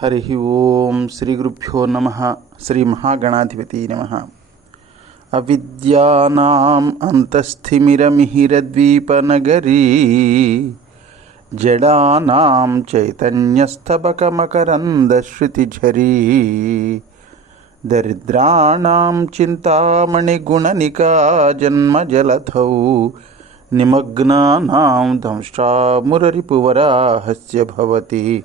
हरि ओं श्रीगुरुभ्यो नमः श्रीमहागणाधिपति नमः। अविद्यानाम् अन्तस्थिमिरमिहिरद्वीपनगरी जडानां चैतन्यस्तबकमकरन्दश्रुतिझरी दरिद्राणां चिन्तामणिगुणनिका जन्मजलधौ निमग्नानां दंष्टा मुररिपुवराहस्य भवति।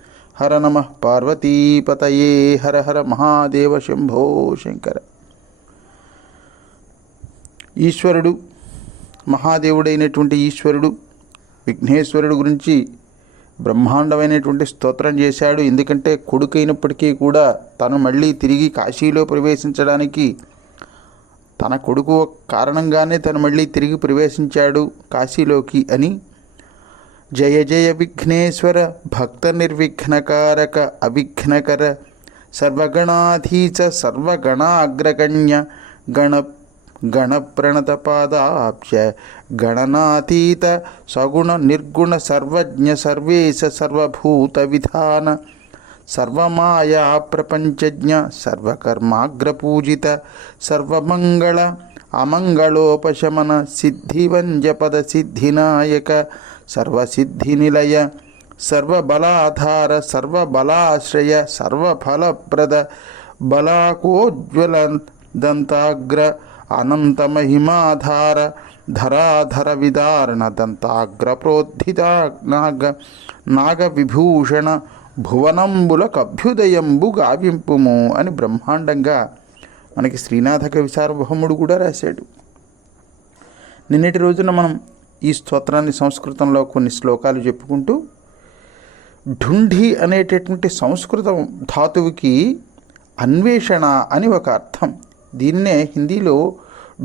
హర నమ పార్వతీపతయే హర హర మహాదేవ శంభో శంకర. ఈశ్వరుడు మహాదేవుడైనటువంటి ఈశ్వరుడు విఘ్నేశ్వరుడు గురించి బ్రహ్మాండమైనటువంటి స్తోత్రం చేశాడు. ఎందుకంటే కొడుకైనప్పటికీ కూడా తను మళ్ళీ తిరిగి కాశీలో ప్రవేశించడానికి తన కొడుకు కారణంగానే తను మళ్ళీ తిరిగి ప్రవేశించాడు కాశీలోకి అని जय जय विघ्नेश्वर भक्त भक्तनिर्विघ्नकारक अविघ्नकर, सर्वगणाधीच सर्वगणाग्रगण्य, गण गणप्रणतपादाब्ज, गणनातीत सगुण सगुणनिर्गुणसर्वज्ञ सर्वेश सर्वभूतविधान सर्वमायाप्रपञ्चज्ञ सर्वकर्माग्रपूजित सर्वमङ्गल अमङ्गलोपशमन सिद्धिवञ्जपदसिद्धिनायक సర్వసిద్ధినిలయ సర్వబలాధార సర్వబలాశ్రయ సర్వఫలప్రద బలాకోజ్వల దంతాగ్ర అనంతమహిమాధార ధరాధర విదారణ దంతాగ్ర దంతాగ్రప్రోద్ధిత నాగ నాగవిభూషణ భువనంబుల కభ్యుదయంబు గావింపుము అని బ్రహ్మాండంగా మనకి శ్రీనాథ కవి సార్వభౌముడు కూడా రాశాడు. నిన్నటి రోజున మనం ఈ స్తోత్రాన్ని సంస్కృతంలో కొన్ని శ్లోకాలు చెప్పుకుంటూ ఢుంఢి అనేటటువంటి సంస్కృతం ధాతువుకి అన్వేషణ అని ఒక అర్థం. దీన్నే హిందీలో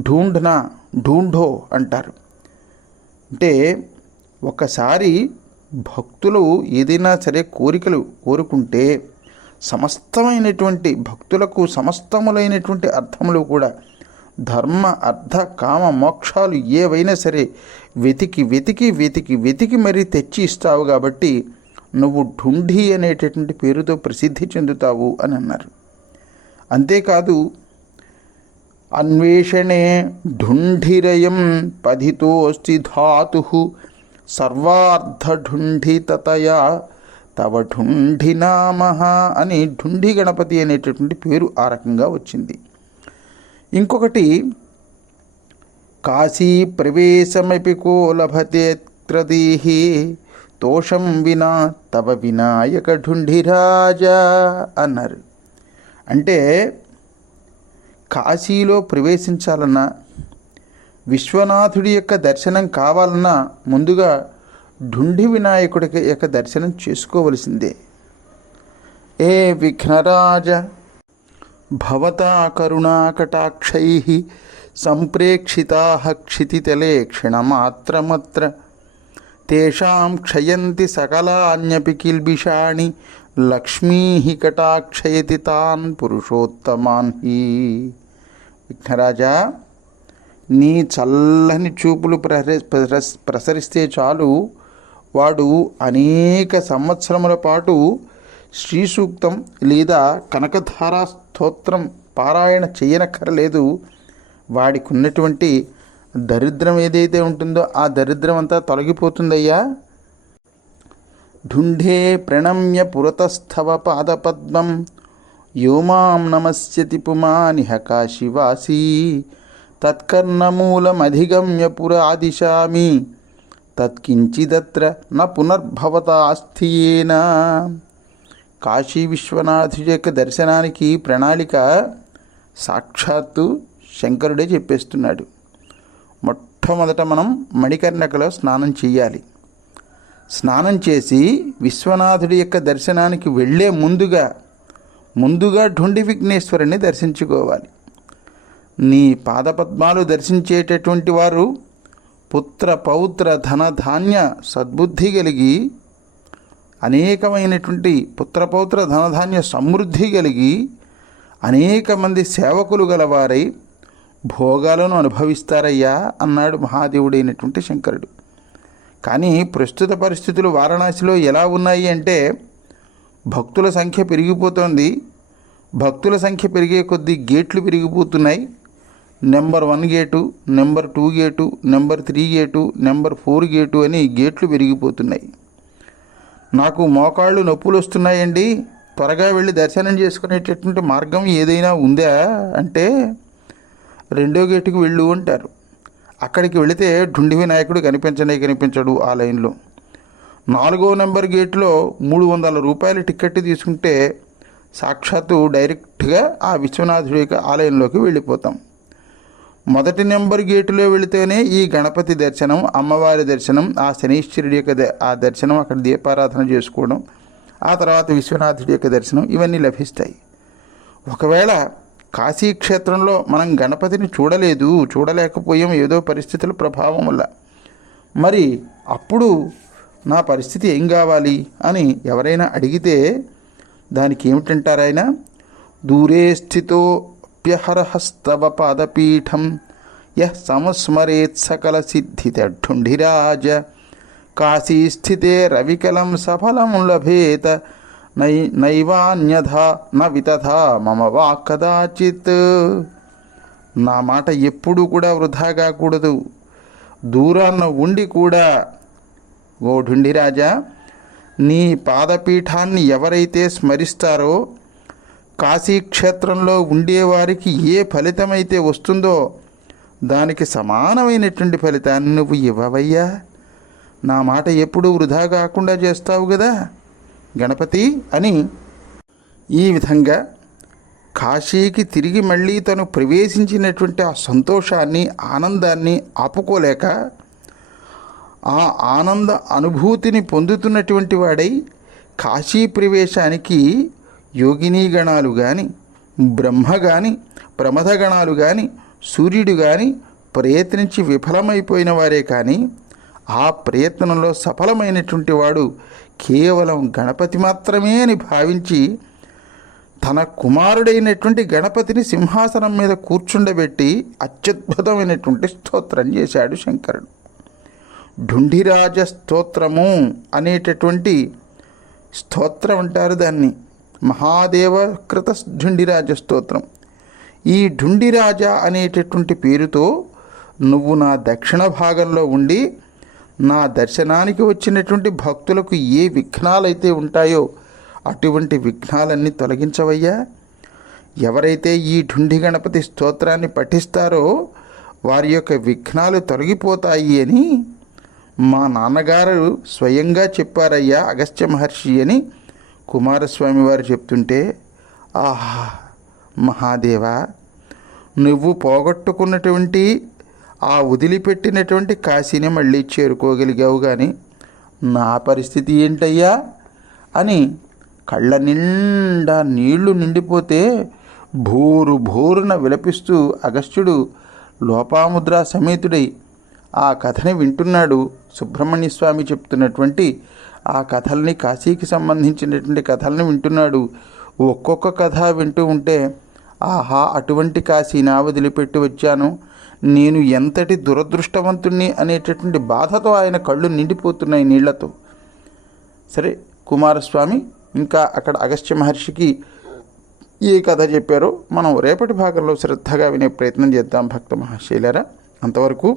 ఢూంఢన ఢూంఢో అంటారు. అంటే ఒకసారి భక్తులు ఏదైనా సరే కోరికలు కోరుకుంటే సమస్తమైనటువంటి భక్తులకు సమస్తములైనటువంటి అర్థములు కూడా ధర్మ అర్థ కామ మోక్షాలు ఏవైనా సరే వెతికి వెతికి వెతికి వెతికి మరీ తెచ్చి ఇస్తావు కాబట్టి నువ్వు ఢుంఢి అనేటటువంటి పేరుతో ప్రసిద్ధి చెందుతావు అని అన్నారు. అంతేకాదు అన్వేషణే ఢుంఢిరయం పధితోస్తి ధాతు సర్వార్థఢుంఢితతయా తవ ఢుంఢినామ అని ఢుండి గణపతి అనేటటువంటి పేరు ఆ రకంగా వచ్చింది. ఇంకొకటి కాశీ ప్రవేశమపి కోలభతే త్రదీహి తోషం వినా తవ వినాయక ఢుంఢిరాజా అన్నారు. అంటే కాశీలో ప్రవేశించాలన్నా విశ్వనాథుడి యొక్క దర్శనం కావాలన్నా ముందుగా ఢుండి వినాయకుడి యొక్క దర్శనం చేసుకోవలసిందే. ఏ విఘ్నరాజ భవతా కరుణాకటాక్షై సంప్రేక్షితా క్షితితలే క్షణమాత్రమత్ర తేషాం క్షయంతి సకలాన్యపి కిల్బిషాణి లక్ష్మీ కటాక్షయతి తాన్ పురుషోత్తమాన్ హీ విఘ్నరాజా నీ చల్లని చూపులు ప్రసరిస్తే చాలు. వాడు అనేక సంవత్సరముల పాటు శ్రీ సూక్తం లేదా కనకధారా స్తోత్రం పారాయణ చేయనక్కరలేదు. వాడికి ఉన్నటువంటి దరిద్రం ఏదైతే ఉంటుందో ఆ దరిద్రం అంతా తొలగిపోతుందయ్యా. ఢుంఢే ప్రణమ్య పురతస్థవ పాదపద్మం. యోమాం నమస్యతి పుమానిహ కాశివాసీ. తత్కర్ణమూలమధిగమ్య పురాదిశామి. తత్కించిదత్ర న పునర్భవతాస్థియేన. కాశీ విశ్వనాథుడి యొక్క దర్శనానికి ప్రణాళిక సాక్షాత్తు శంకరుడే చెప్పేస్తున్నాడు. మొట్టమొదట మనం మణికర్ణకలో స్నానం చేయాలి. స్నానం చేసి విశ్వనాథుడి యొక్క దర్శనానికి వెళ్ళే ముందుగా ముందుగా ఢుండి విఘ్నేశ్వరుని దర్శించుకోవాలి. నీ పాదపద్మాలు దర్శించేటటువంటి వారు పుత్ర పౌత్ర ధన ధాన్య సద్బుద్ధి కలిగి అనేకమైనటువంటి పుత్రపౌత్ర ధనధాన్య సమృద్ధి కలిగి అనేక మంది సేవకులు గలవారై భోగాలను అనుభవిస్తారయ్యా అన్నాడు మహాదేవుడైనటువంటి శంకరుడు. కానీ ప్రస్తుత పరిస్థితులు వారణాసిలో ఎలా ఉన్నాయి అంటే భక్తుల సంఖ్య పెరిగిపోతోంది. భక్తుల సంఖ్య పెరిగే కొద్దీ గేట్లు పెరిగిపోతున్నాయి. Number one gate number two gate number three gate number four gate అని గేట్లు పెరిగిపోతున్నాయి. నాకు మోకాళ్ళు నొప్పులు వస్తున్నాయండి. త్వరగా వెళ్ళి దర్శనం చేసుకునేటటువంటి మార్గం ఏదైనా ఉందా అంటే రెండో గేటుకు వెళ్ళు అంటారు. అక్కడికి వెళితే ఢుండి వినాయకుడు కనిపించనే కనిపించడు ఆ లైన్లో. నాలుగో నెంబర్ గేట్లో మూడు వందల రూపాయల టికెట్ తీసుకుంటే సాక్షాత్తు డైరెక్ట్గా ఆ విశ్వనాథుడి యొక్క ఆలయంలోకి వెళ్ళిపోతాం. మొదటి నెంబర్ గేటులో వెళితేనే ఈ గణపతి దర్శనం అమ్మవారి దర్శనం ఆ శనీశ్వరుడి యొక్క ఆ దర్శనం అక్కడ దీపారాధన చేసుకోవడం ఆ తర్వాత విశ్వనాథుడి యొక్క దర్శనం ఇవన్నీ లభిస్తాయి. ఒకవేళ కాశీ క్షేత్రంలో మనం గణపతిని చూడలేదు చూడలేకపోయాం ఏదో పరిస్థితుల ప్రభావం వల్ల. మరి అప్పుడు నా పరిస్థితి ఏం కావాలి అని ఎవరైనా అడిగితే దానికి ఏమిటంటారాయన దూరే స్థితో స్థితోప్యహరహస్తవ పాదపీఠం యః సంస్మరేత్ సకల సిద్ధితఢుండిరాజ కాశీ స్థితే రవికలం సఫలం లభేత నై నైవాన్యథా న వితథా మమ వా కదాచిత్ నా మాట ఎప్పుడూ కూడా వృధా కాకూడదు. దూరాన్న ఉండి కూడా ఓ ఢుండిరాజా నీ పాదపీఠాన్ని ఎవరైతే స్మరిస్తారో కాశీక్షేత్రంలో ఉండేవారికి ఏ ఫలితమైతే వస్తుందో దానికి సమానమైనటువంటి ఫలితాన్ని నువ్వు ఇవ్వవయ్యా. నా మాట ఎప్పుడూ వృధా కాకుండా చేస్తావు కదా గణపతి అని ఈ విధంగా కాశీకి తిరిగి మళ్ళీ తను ప్రవేశించినటువంటి ఆ సంతోషాన్ని ఆనందాన్ని ఆపుకోలేక ఆ ఆనంద అనుభూతిని పొందుతున్నటువంటి వాడై కాశీ ప్రవేశానికి యోగినీ గణాలు కానీ బ్రహ్మ కానీ ప్రమథ గణాలు కానీ సూర్యుడు కానీ ప్రయత్నించి విఫలమైపోయిన వారే కానీ ఆ ప్రయత్నంలో సఫలమైనటువంటి వాడు కేవలం గణపతి మాత్రమే అని భావించి తన కుమారుడైనటువంటి గణపతిని సింహాసనం మీద కూర్చుండబెట్టి అత్యద్భుతమైనటువంటి స్తోత్రం చేశాడు శంకరుడు. ఢుండిరాజ స్తోత్రము అనేటటువంటి స్తోత్రం అంటారు దాన్ని. మహాదేవ కృత ఢుండిరాజ స్తోత్రం ఈ ఢుండిరాజ అనేటటువంటి పేరుతో నువ్వు నా దక్షిణ భాగంలో ఉండి నా దర్శనానికి వచ్చినటువంటి భక్తులకు ఏ విఘ్నాలైతే ఉంటాయో అటువంటి విఘ్నాలన్నీ తొలగించవయ్యా. ఎవరైతే ఈ ఢుండి గణపతి స్తోత్రాన్ని పఠిస్తారో వారి యొక్క విఘ్నాలు తొలగిపోతాయి అని మా నాన్నగారు స్వయంగా చెప్పారయ్యా అగస్త్య మహర్షి అని. కుమారస్వామి వారు చెప్తుంటే ఆహా మహాదేవా నువ్వు పోగొట్టుకున్నటువంటి ఆ వదిలిపెట్టినటువంటి కాశీని మళ్ళీ చేరుకోగలిగావు కానీ నా పరిస్థితి ఏంటయ్యా? అని కళ్ళ నిండా నీళ్ళు నిండిపోతే భోరు భోరున విలపిస్తూ అగస్త్యుడు లోపాముద్ర సమేతుడై ఆ కథని వింటున్నాడు సుబ్రహ్మణ్య స్వామి చెప్తున్నటువంటి ఆ కథల్ని కాశీకి సంబంధించినటువంటి కథల్ని వింటున్నాడు. ఒక్కొక్క కథ వింటూ ఉంటే ఆహా అటువంటి కాశీనా వదిలిపెట్టి వచ్చాను. నేను ఎంతటి దురదృష్టవంతుణ్ణి అనేటటువంటి బాధతో ఆయన కళ్ళు నిండిపోతున్నాయి నీళ్ళతో. సరే కుమారస్వామి ఇంకా అక్కడ అగస్త్య మహర్షికి ఏ కథ చెప్పారో మనం రేపటి భాగంలో శ్రద్ధగా వినే ప్రయత్నం చేద్దాం భక్త మహాశైలరా. అంతవరకు